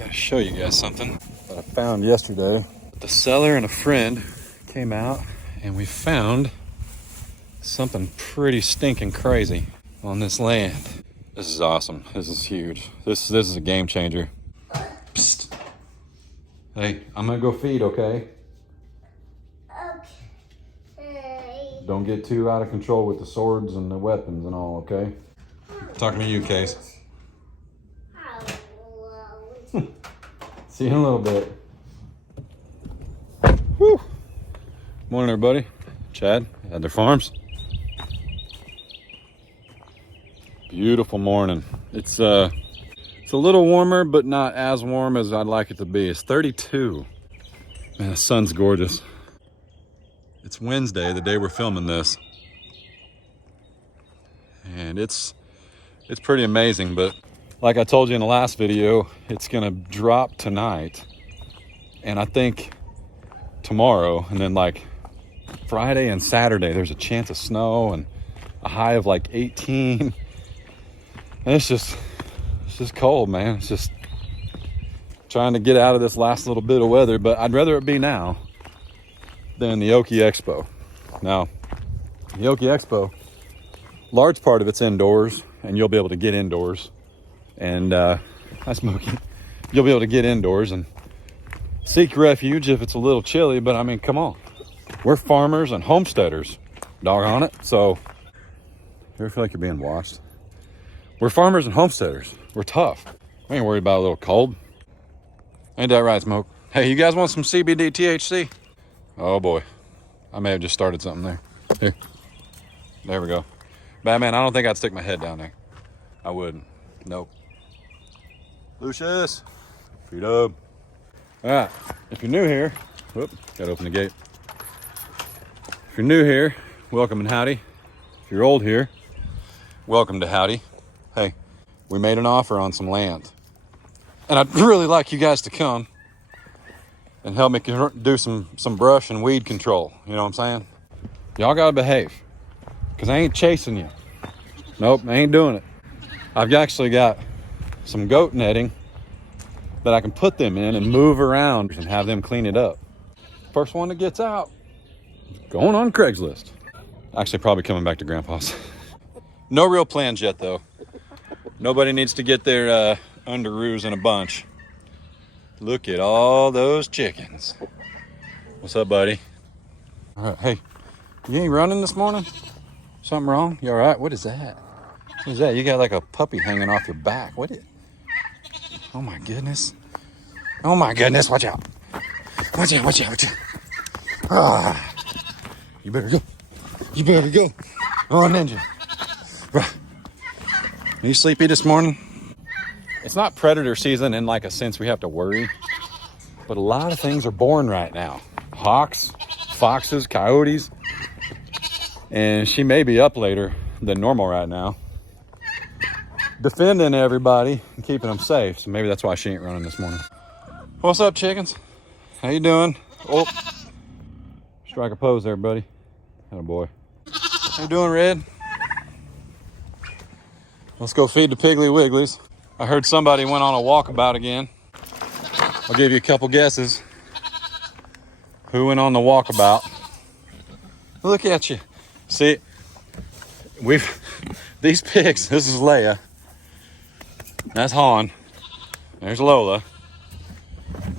Gotta show you guys something that I found yesterday. The seller and a friend came out and we found something pretty stinking crazy on this land. This is awesome. This is huge. This is a game changer. Psst. Hey, I'm gonna go feed, okay? Okay. Don't get too out of control with the swords and the weapons and all, okay? Talking to you, Case. See you in a little bit. Woo. Morning, everybody. Chad, Adler Farms. Beautiful morning. It's a little warmer, but not as warm as I'd like it to be. It's 32. Man, the sun's gorgeous. It's Wednesday, the day we're filming this. And it's pretty amazing, but like I told you in the last video, it's gonna drop tonight. And I think tomorrow, and then like Friday and Saturday, there's a chance of snow and a high of like 18. And it's just cold, man. It's just trying to get out of this last little bit of weather, but I'd rather it be now than the Okie Expo. Now, the Okie Expo, large part of it's indoors, and you'll be able to get indoors. And hi, Smokey. You'll be able to get indoors and seek refuge if it's a little chilly, but I mean, come on. We're farmers and homesteaders, doggone it. So, you ever feel like you're being watched? We're farmers and homesteaders. We're tough. We ain't worried about a little cold. Ain't that right, Smoke? Hey, you guys want some CBD THC? Oh boy, I may have just started something there. Here, there we go. Batman, I don't think I'd stick my head down there. I wouldn't. Nope. Lucius, feet up. All right, if you're new here, whoop, gotta open the gate. If you're new here, welcome and howdy. If you're old here, welcome to howdy. Hey, we made an offer on some land. And I'd really like you guys to come and help me do some brush and weed control. You know what I'm saying? Y'all gotta behave, because I ain't chasing you. Nope, I ain't doing it. I've actually got some goat netting that I can put them in and move around and have them clean it up. First one that gets out, going on Craigslist. Actually, probably coming back to Grandpa's. No real plans yet, though. Nobody needs to get their underoos in a bunch. Look at all those chickens. What's up, buddy? All right, hey, you ain't running this morning? Something wrong? You all right? What is that? What is that? You got like a puppy hanging off your back. What is? Oh my goodness. Oh my goodness, watch out. Watch out, watch out, watch out. Ah, you better go. You better go. Oh, ninja. Are you sleepy this morning? It's not predator season in like a sense we have to worry, but a lot of things are born right now. Hawks, foxes, coyotes, and she may be up later than normal right now, defending everybody and keeping them safe. So maybe that's why she ain't running this morning. What's up, chickens? How you doing? Oh, strike a pose there, buddy. Atta boy. How you doing, Red? Let's go feed the Piggly Wigglies. I heard somebody went on a walkabout again. I'll give you a couple guesses. Who went on the walkabout? Look at you. See, these pigs, this is Leia. That's Han. There's Lola.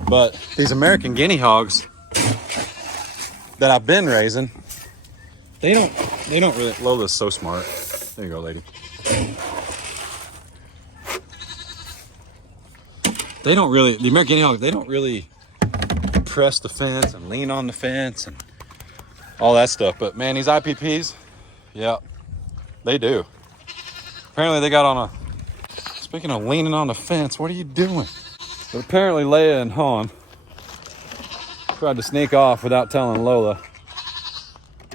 But these American guinea hogs that I've been raising, they don't really, Lola's so smart. There you go, lady. They don't really, the American guinea hogs, they don't really press the fence and lean on the fence and all that stuff. But man, these IPPs, yeah, they do. Apparently they got on speaking of leaning on the fence, what are you doing? But apparently Leia and Han tried to sneak off without telling Lola.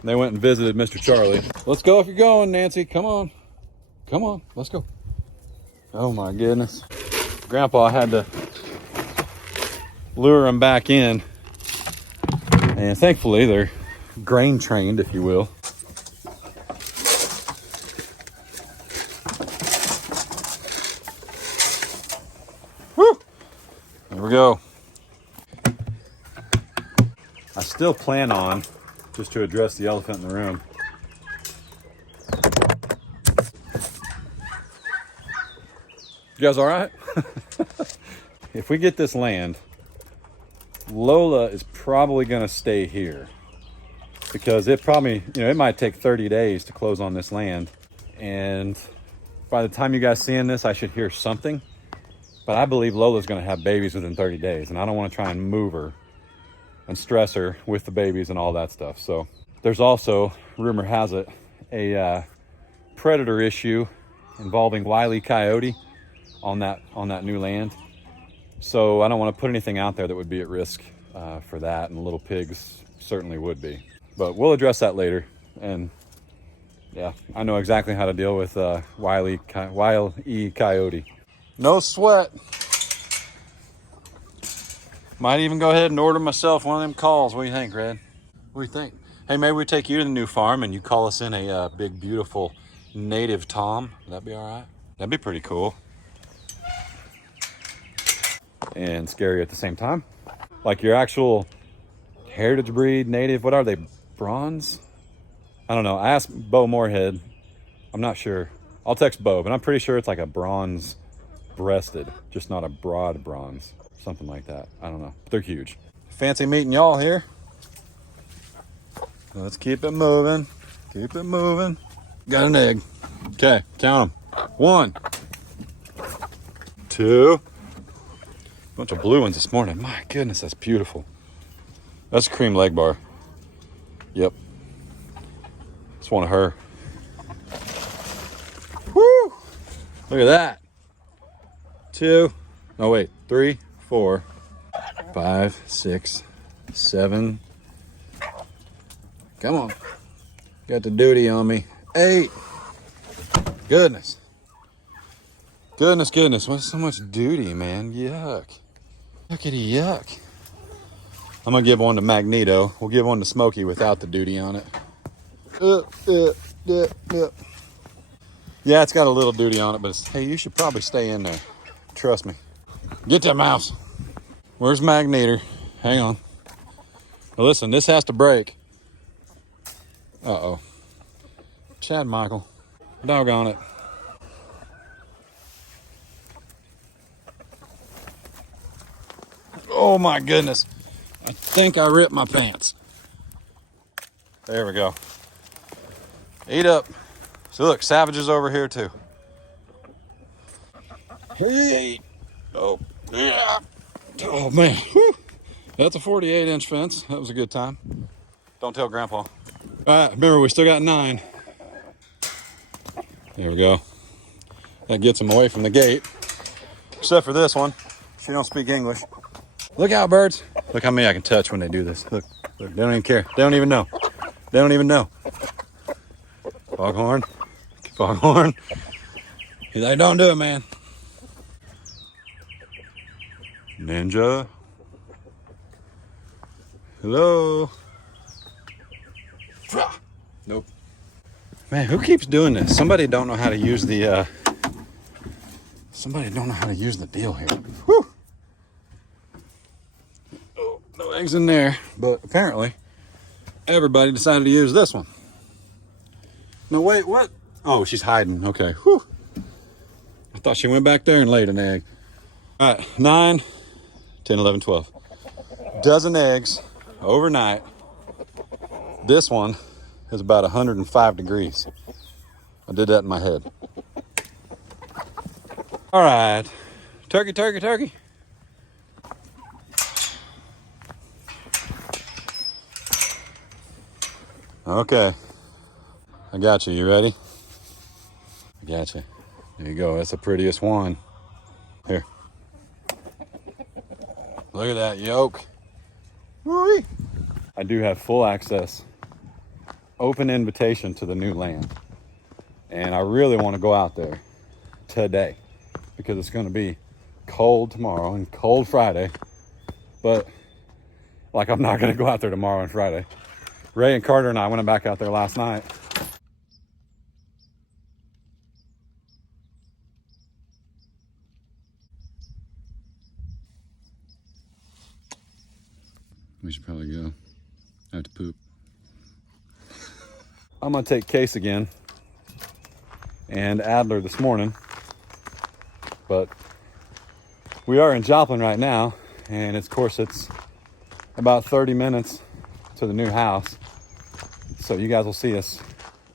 They went and visited Mr. Charlie. Let's go if you're going, Nancy. Come on. Come on, let's go. Oh my goodness. Grandpa had to lure them back in. And thankfully they're grain trained, if you will. Woo! Here we go. I still plan on, just to address the elephant in the room, you guys all right? If we get this land, Lola is probably going to stay here because it probably, it might take 30 days to close on this land. And by the time you guys seeing this, I should hear something. But I believe Lola's going to have babies within 30 days. And I don't want to try and move her and stress her with the babies and all that stuff. So there's also, rumor has it, a predator issue involving Wile E. Coyote on that new land. So I don't want to put anything out there that would be at risk for that, and little pigs certainly would be. But we'll address that later. And yeah, I know exactly how to deal with Wile E. Coyote. No sweat. Might even go ahead and order myself one of them calls. What do you think, Red? What do you think? Hey, maybe we take you to the new farm and you call us in a big, beautiful native Tom. Would that be all right? That'd be pretty cool. And scary at the same time. Like your actual heritage breed, native, what are they? Bronze? I don't know. I asked Bo Moorhead. I'm not sure. I'll text Bo, but I'm pretty sure it's like a bronze breasted, just not a broad bronze. Something like that. I don't know. But they're huge. Fancy meeting y'all here. Let's keep it moving. Keep it moving. Got an egg. Okay, count them. 1, 2. Bunch of blue ones this morning. My goodness, that's beautiful. That's a cream leg bar. Yep. It's one of her. Woo! Look at that. 2. No, wait. 3, 4, 5, 6, 7. Come on. Got the duty on me. 8. Goodness. Goodness. What's so much duty, man? Yuck. Yuckity yuck. I'm going to give one to Magneto. We'll give one to Smokey without the duty on it. Yeah, it's got a little duty on it, but hey, you should probably stay in there. Trust me. Get that mouse. Where's Magneto? Hang on. Now listen, this has to break. Uh-oh. Chad Michael. Doggone it. Oh my goodness. I think I ripped my pants. There we go. Eat up. So look, savages over here too. Hey. Oh, yeah. Oh man. Whew. That's a 48-inch fence. That was a good time. Don't tell Grandpa. All right, remember we still got 9. There we go. That gets them away from the gate. Except for this one. She don't speak English. Look out, birds. Look how many I can touch when they do this. Look, they don't even care. They don't even know. They don't even know. Foghorn. Foghorn. He's like, don't do it, man. Ninja. Hello. Nope. Man, who keeps doing this? Somebody don't know how to use the deal here. Whew. Oh, no eggs in there, but apparently everybody decided to use this one. No, wait, what? Oh, she's hiding. Okay. Whew. I thought she went back there and laid an egg. All right, 9, 10, 11, 12. Dozen eggs overnight. This one is about 105 degrees. I did that in my head. All right. Turkey, turkey, turkey. Okay. I got you. You ready? I got you. There you go. That's the prettiest one. Here. Look at that yolk. Woo-wee. I do have full access, open invitation to the new land. And I really want to go out there today because it's going to be cold tomorrow and cold Friday. But like, I'm not going to go out there tomorrow and Friday. Ray and Carter and I went back out there last night. We should probably go. I have to poop. I'm gonna take Case again and Adler this morning, but we are in Joplin right now, and of course it's about 30 minutes to the new house, so you guys will see us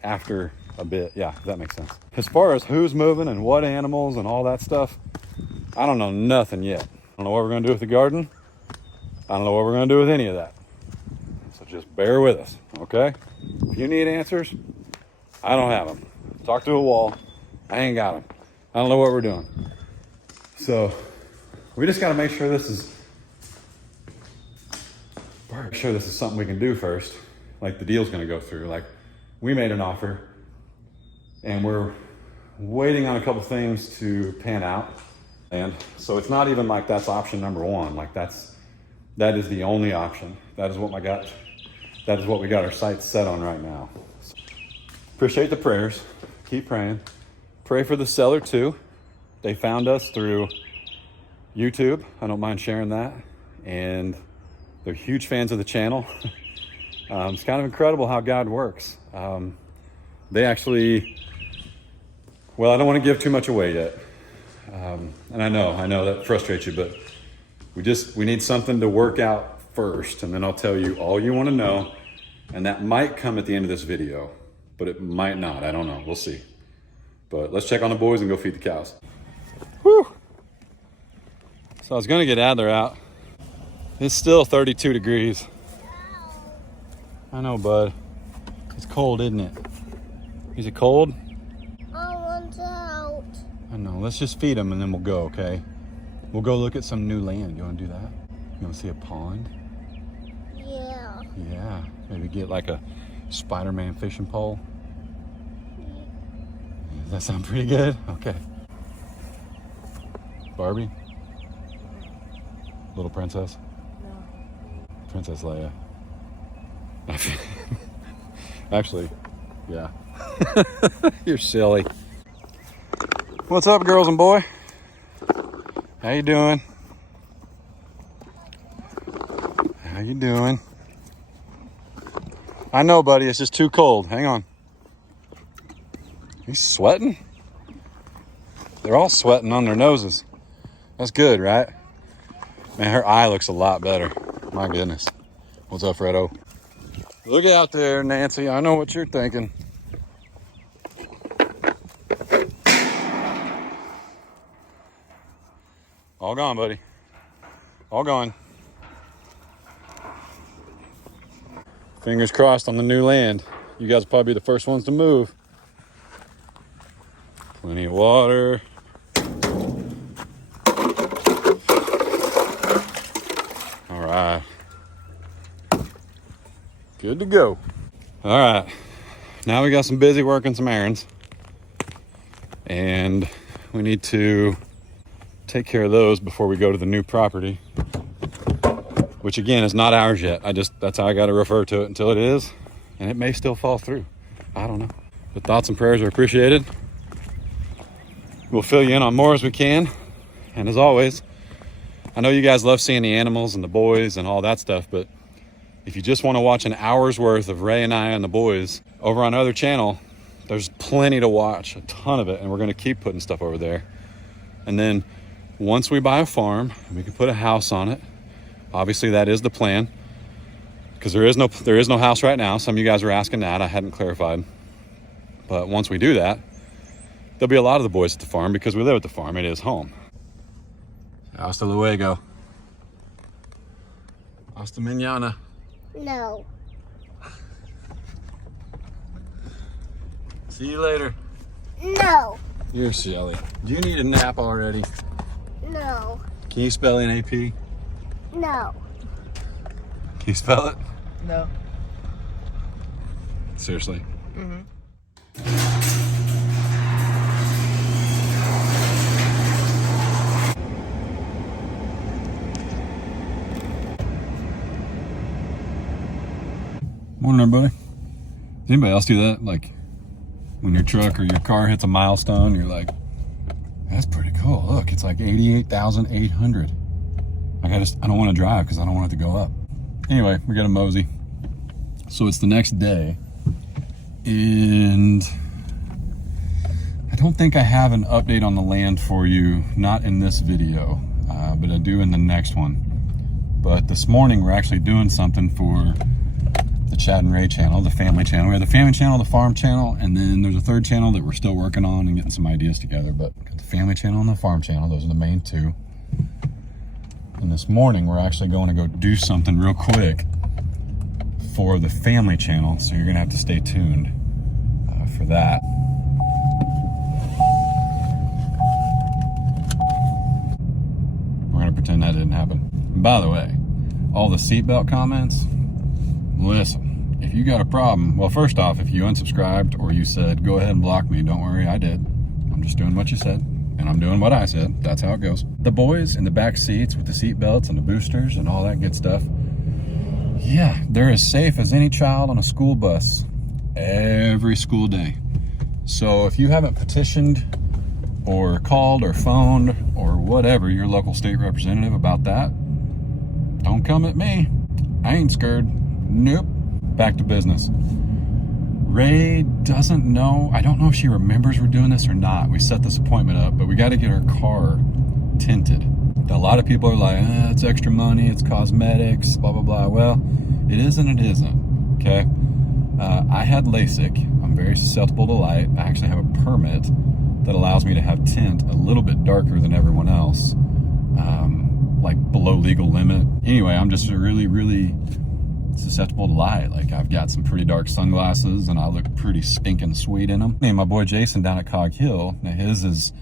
after a bit. Yeah, if that makes sense. As far as who's moving and what animals and all that stuff, I don't know nothing yet. I don't know what we're gonna do with the garden. I don't know what we're gonna do with any of that. So just bear with us, okay? If you need answers, I don't have them. Talk to a wall. I ain't got them. I don't know what we're doing. So we just gotta make sure this is something we can do first. Like the deal's gonna go through. Like we made an offer and we're waiting on a couple things to pan out. And so it's not even like that's option number one. Like that is the only option. That is what we got our sights set on right now. So, appreciate the prayers. Keep praying. Pray for the seller too. They found us through YouTube. I don't mind sharing that. And they're huge fans of the channel. It's kind of incredible how God works. They actually, well, I don't want to give too much away yet. And I know that frustrates you, but we need something to work out first, and then I'll tell you all you want to know, and that might come at the end of this video, but it might not. I don't know. We'll see. But let's check on the boys and go feed the cows. Whew. So I was gonna get Adler out. It's still 32 degrees. I know, bud. It's cold, isn't it? Is it cold? I want out. I know. Let's just feed them and then we'll go, okay? We'll go look at some new land. You want to do that? You want to see a pond? Yeah. Yeah. Maybe get like a Spider-Man fishing pole. Does that sound pretty good? Okay. Barbie? Little princess? No. Princess Leia. Actually, yeah. You're silly. What's up, girls and boy? How you doing? How you doing? I know, buddy, it's just too cold. Hang on. You sweating? They're all sweating on their noses. That's good, right? Man, her eye looks a lot better. My goodness. What's up, Fredo? Look out there, Nancy. I know what you're thinking. All gone, buddy. All gone. Fingers crossed on the new land. You guys will probably be the first ones to move. Plenty of water. All right. Good to go. All right. Now we got some busy working some errands. And we need to take care of those before we go to the new property, which again is not ours yet. That's how I got to refer to it until it is, and it may still fall through. I don't know. But thoughts and prayers are appreciated. We'll fill you in on more as we can. And as always, I know you guys love seeing the animals and the boys and all that stuff, but if you just want to watch an hour's worth of Ray and I and the boys over on our other channel, there's plenty to watch, a ton of it, and we're going to keep putting stuff over there. And then once we buy a farm, we can put a house on it. Obviously, that is the plan, because there is no house right now. Some of you guys were asking that. I hadn't clarified. But once we do that, there'll be a lot of the boys at the farm because we live at the farm. It is home. Hasta luego. Hasta mañana. No. See you later. No. You're silly. Do you need a nap already? No. Can you spell NAP? No. Can you spell it? No. Seriously? Mm-hmm. Morning, everybody. Does anybody else do that? Like when your truck or your car hits a milestone, you're like, that's pretty cool. Look, it's like 88,800. Like I don't want to drive because I don't want it to go up. Anyway, we got a mosey. So it's the next day, and I don't think I have an update on the land for you, not in this video, but I do in the next one. But this morning we're actually doing something for the Chad and Ray channel, the family channel. We have the family channel, the farm channel, and then there's a third channel that we're still working on and getting some ideas together. But the family channel and the farm channel, those are the main two. And this morning we're actually going to go do something real quick for the family channel, so you're gonna have to stay tuned for that. We're gonna pretend that didn't happen. And by the way, all the seatbelt comments, listen, if you got a problem, well, first off, if you unsubscribed or you said go ahead and block me, don't worry, I did. I'm just doing what you said, and I'm doing what I said. That's how it goes. The boys in the back seats with the seatbelts and the boosters and all that good stuff, yeah, they're as safe as any child on a school bus every school day. So if you haven't petitioned or called or phoned or whatever your local state representative about that, don't come at me. I ain't scared. Nope. Back to business. Ray doesn't know. I don't know if she remembers we're doing this or not. We set this appointment up, but we got to get her car tinted. A lot of people are like, it's extra money, it's cosmetics, blah, blah, blah. Well, it is and it isn't, okay? I had LASIK. I'm very susceptible to light. I actually have a permit that allows me to have tint a little bit darker than everyone else, like below legal limit. Anyway, I'm just really, really susceptible to light. Like, I've got some pretty dark sunglasses and I look pretty stinking sweet in them. And my boy Jason down at Cog Hill, now his is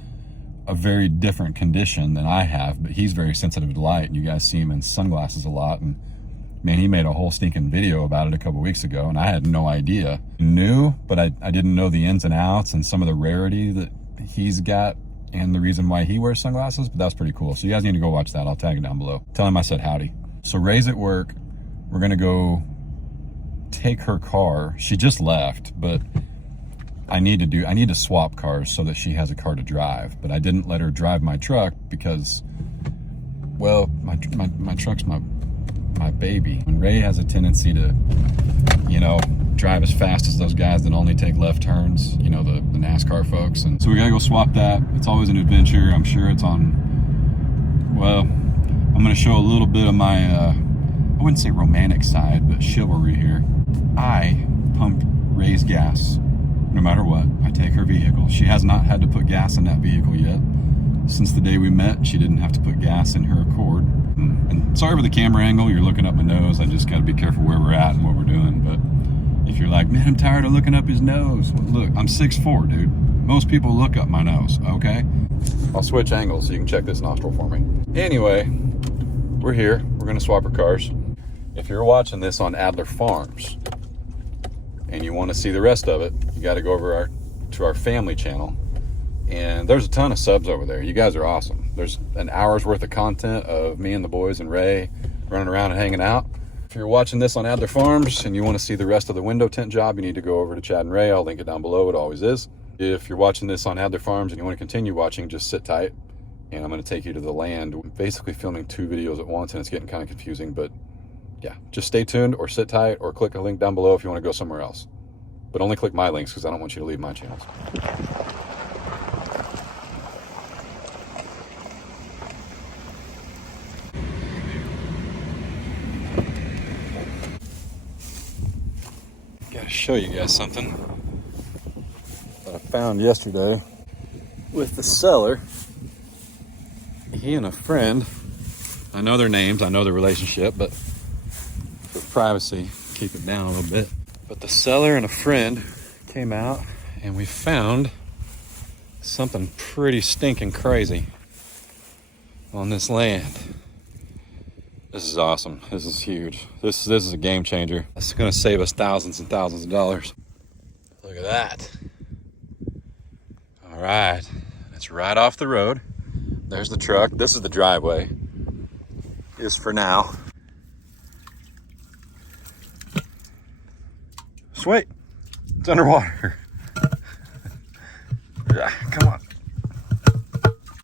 a very different condition than I have, but he's very sensitive to light. You guys see him in sunglasses a lot, and man, he made a whole stinking video about it a couple weeks ago, and I had no idea. Knew, but I didn't know the ins and outs and some of the rarity that he's got and the reason why he wears sunglasses, but that's pretty cool. So you guys need to go watch that. I'll tag it down below. Tell him I said howdy. So Ray's at work. We're gonna go take her car. She just left, but I need to swap cars so that she has a car to drive. But I didn't let her drive my truck because, well, my truck's my baby. And Ray has a tendency to, you know, drive as fast as those guys that only take left turns, you know, the NASCAR folks. And so we gotta go swap that. It's always an adventure. I'm sure it's on, well, I'm gonna show a little bit of my, I wouldn't say romantic side, but chivalry here. I pump Ray's gas no matter what. I take her vehicle. She has not had to put gas in that vehicle yet. Since the day we met, she didn't have to put gas in her Accord. And sorry for the camera angle, you're looking up my nose. I just gotta be careful where we're at and what we're doing. But if you're like, man, I'm tired of looking up his nose. Well, look, I'm 6'4", dude. Most people look up my nose, okay? I'll switch angles so you can check this nostril for me. Anyway, we're here. We're gonna swap her cars. If you're watching this on Adler Farms and you want to see the rest of it, you got to go over to our family channel, and there's a ton of subs over there. You guys are awesome. There's an hour's worth of content of me and the boys and Ray running around and hanging out. If you're watching this on Adler Farms and you want to see the rest of the window tint job, you need to go over to Chad and Ray. I'll link it down below. It always is. If you're watching this on Adler Farms and you want to continue watching, just sit tight, and I'm going to take you to the land. I'm basically filming 2 videos at once, and it's getting kind of confusing, but yeah, just stay tuned or sit tight or click a link down below if you want to go somewhere else. But only click my links because I don't want you to leave my channels. Gotta show you guys something that I found yesterday with the seller. He and a friend, I know their names, I know their relationship, but for privacy, keep it down a little bit. But the seller and a friend came out and we found something pretty stinking crazy on this land. This is awesome. This is huge. This is a game changer. It's gonna save us thousands and thousands of dollars. Look at that. All right, it's right off the road. There's the truck. This is the driveway, is for now. Sweet, it's underwater. Come on.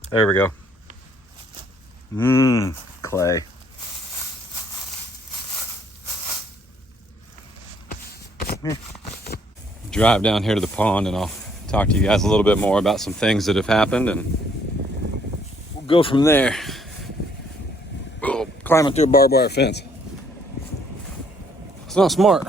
There we go. Clay. drive down here to the pond and I'll talk to you guys a little bit more about some things that have happened, and we'll go from there. Oh, climbing through a barbed wire fence. It's not smart.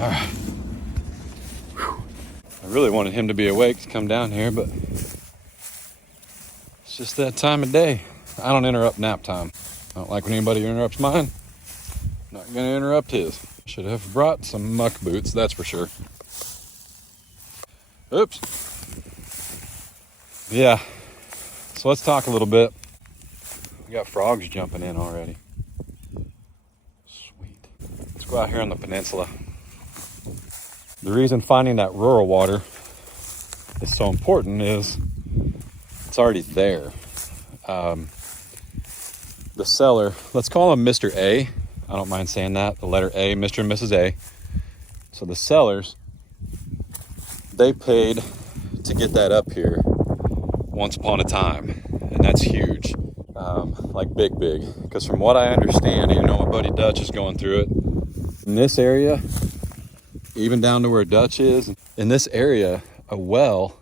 All right. Whew. I really wanted him to be awake to come down here, but it's just that time of day. I don't interrupt nap time. I don't like when anybody interrupts mine. I'm not gonna interrupt his. Should have brought some muck boots, that's for sure. Oops. Yeah, so let's talk a little bit. We got frogs jumping in already. Sweet. Let's go out here on the peninsula. The reason finding that rural water is so important is it's already there. The seller, let's call him Mr. A. I don't mind saying that. The letter A, Mr. and Mrs. A. So the sellers, they paid to get that up here once upon a time. And that's huge. Like big. Because from what I understand, you know, my buddy Dutch is going through it. In this area, even down to where Dutch is, in this area, a well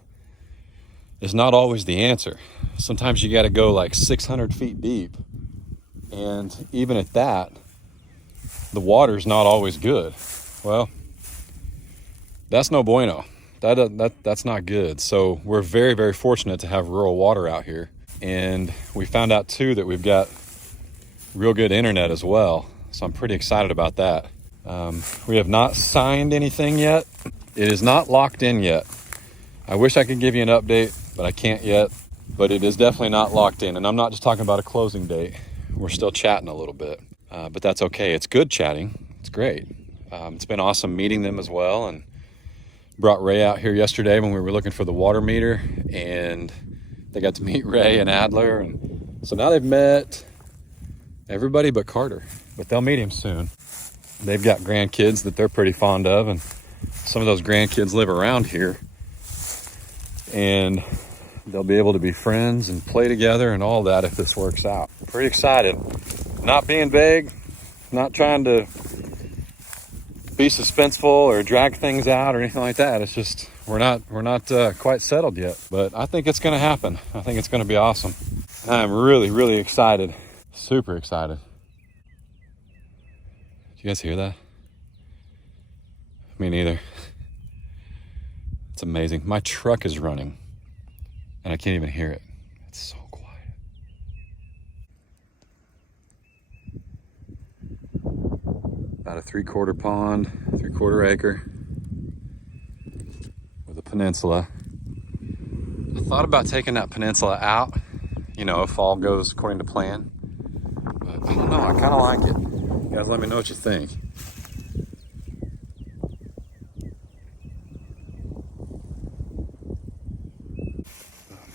is not always the answer. Sometimes you got to go like 600 feet deep. And even at that, the water's not always good. Well, that's no bueno. That's not good. So we're very, very fortunate to have rural water out here. And we found out too that we've got real good internet as well. So I'm pretty excited about that. We have not signed anything yet. It is not locked in yet. I wish I could give you an update, but I can't yet. But it is definitely not locked in. And I'm not just talking about a closing date. We're still chatting a little bit, but that's okay. It's good chatting. It's great. It's been awesome meeting them as well. And brought Ray out here yesterday when we were looking for the water meter, and they got to meet Ray and Adler. And so now they've met everybody but Carter, but they'll meet him soon. They've got grandkids that they're pretty fond of, and some of those grandkids live around here, and they'll be able to be friends and play together and all that if this works out. Pretty excited. Not being vague, not trying to be suspenseful or drag things out or anything like that. It's just we're not quite settled yet, but I think it's going to happen. I think it's going to be awesome. I'm really excited. Super excited. Did you guys hear that? Me neither. It's amazing. My truck is running and I can't even hear it. It's so quiet. About a 3/4 pond, 3/4 acre with a peninsula. I thought about taking that peninsula out, you know, if all goes according to plan. But I don't know, I kind of like it. You guys let me know what you think.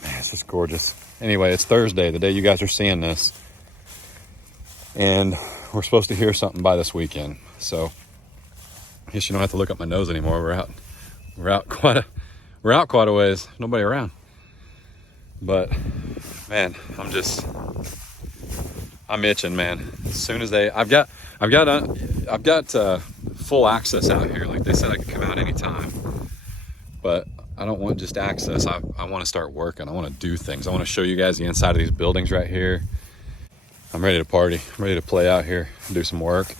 It's just gorgeous. Anyway, it's Thursday, the day you guys are seeing this, and we're supposed to hear something by this weekend. So I guess you don't have to look up my nose anymore. We're out quite a ways. Nobody around. But man, I'm itching, man. As soon as I've got full access out here. Like they said, I could come out anytime. But I don't want just access. I want to start working. I want to do things. I want to show you guys the inside of these buildings right here. I'm ready to party. I'm ready to play out here and do some work.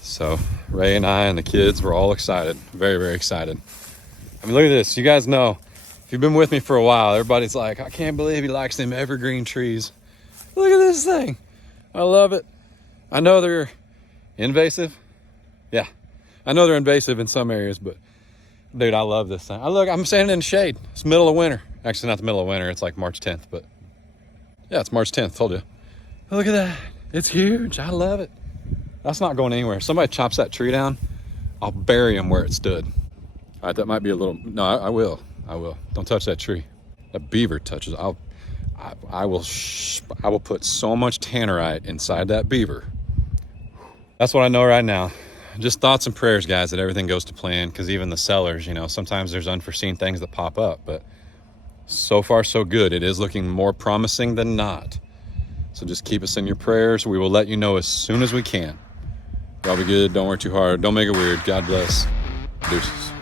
So Ray and I and the kids, we're all excited. Very, very excited. I mean, look at this. You guys know, if you've been with me for a while, everybody's like, I can't believe he likes them evergreen trees. Look at this thing. I love it. I know they're invasive. Yeah, I know they're invasive in some areas, but dude, I love this thing. I'm standing in the shade. It's middle of winter. Actually, not the middle of winter. It's like March 10th, but yeah, it's March 10th. Told you. Look at that. It's huge. I love it. That's not going anywhere. If somebody chops that tree down, I'll bury him where it stood. All right, that might be a little, no, I will. Don't touch that tree. That beaver touches, I will put so much tannerite inside that beaver. That's what I know right now. Just thoughts and prayers, guys, that everything goes to plan, because even the sellers, you know, sometimes there's unforeseen things that pop up, but so far so good. It is looking more promising than not. So just keep us in your prayers. We will let you know as soon as we can. Y'all be good. Don't work too hard. Don't make it weird. God bless. Deuces.